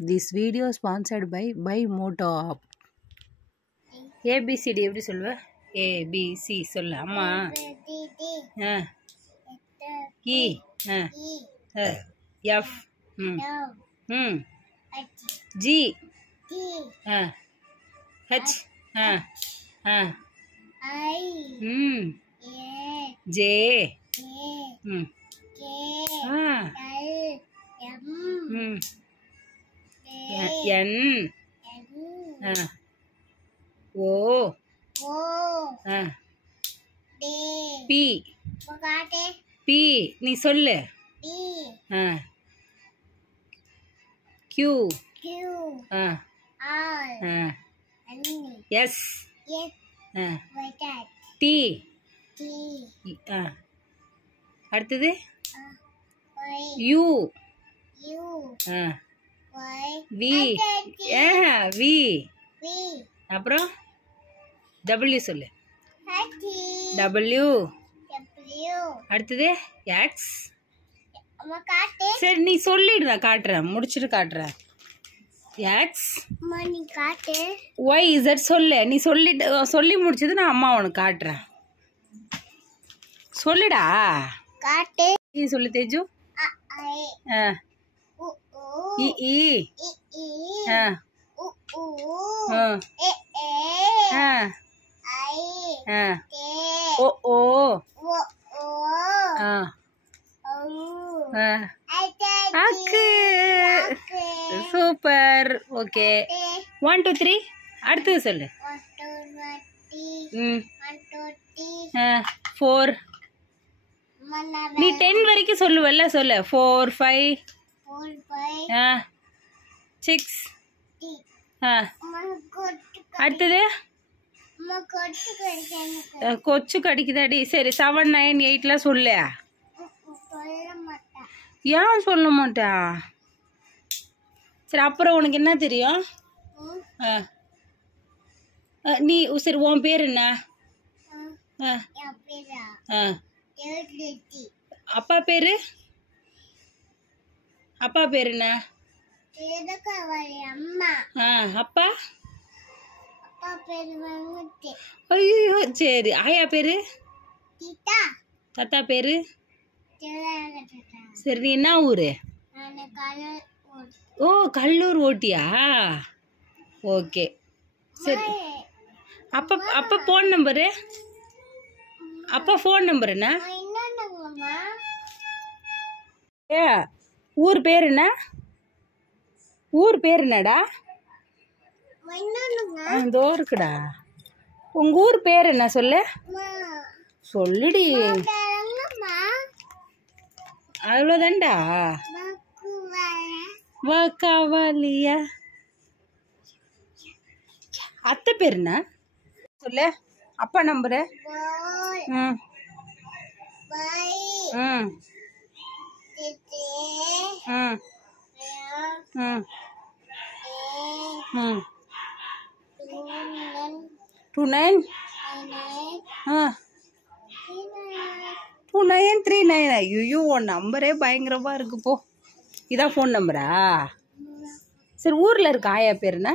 This video sponsored by Moto app. ABCD எப்படி சொல்லுவ? ABC சொல்லு அம்மா. E F G H J N O P P நீ சொல்லு. Q S T அடுத்தது U V அப்புறம் W சொல்லு. W அடுத்தது X. சரி நீ சொல்லிடு, நான் காட்டுறேன், முடிச்சுட்டு காட்டுறேன். X Y Z சொல்லு. நீ சொல்லி முடிச்சது நான் அம்மா உனக்கு காட்டுறேன். சொல்லுடா. நீ சொல்லு தேஜு. சூப்பர். ஓகே 1 2 3 அடுத்தது சொல்லு. 4 நீ 10 வரைக்கும் சொல்லுவல்ல, சொல்லு. 4 5 6 அடுத்தது கொச்சு கடிக்குதாடி. சரி 7 9 8 சொல்லு. ஏன் சொல்ல மாட்டா? சரி அப்புறம் உனக்கு என்ன தெரியும்? நீ சரி உன் பேர் என்ன? அப்பா பேரு? அப்பா பேர் என்ன? அப்பா ஐயோ சரி. ஆயா பேரு? தாத்தா பேரு? சரி நீ என்ன ஊரு? ஓ கல்லூர் ஓட்டியா? ஓகே சரி. அப்பா ஃபோன் நம்பரு? அப்பா ஃபோன் நம்பர் என்ன? ஊர் பேர் என்ன? ஊர் பேர் என்னடா? இதோ இருக்குடா. உங்க ஊர் பேர் என்ன சொல்லு. சொல்லுடி. அவ்வளோதான்டா. வாக்காவாலியா. அத்தை பேர் என்ன சொல்லு. அப்பா நம்பரு? Two nine 2939. ஐயோ உன் நம்பரே பயங்கரமா இருக்கு போ. இதான் ஃபோன் நம்பரா? சரி ஊர்ல இருக்க ஆயா பேர் என்ன?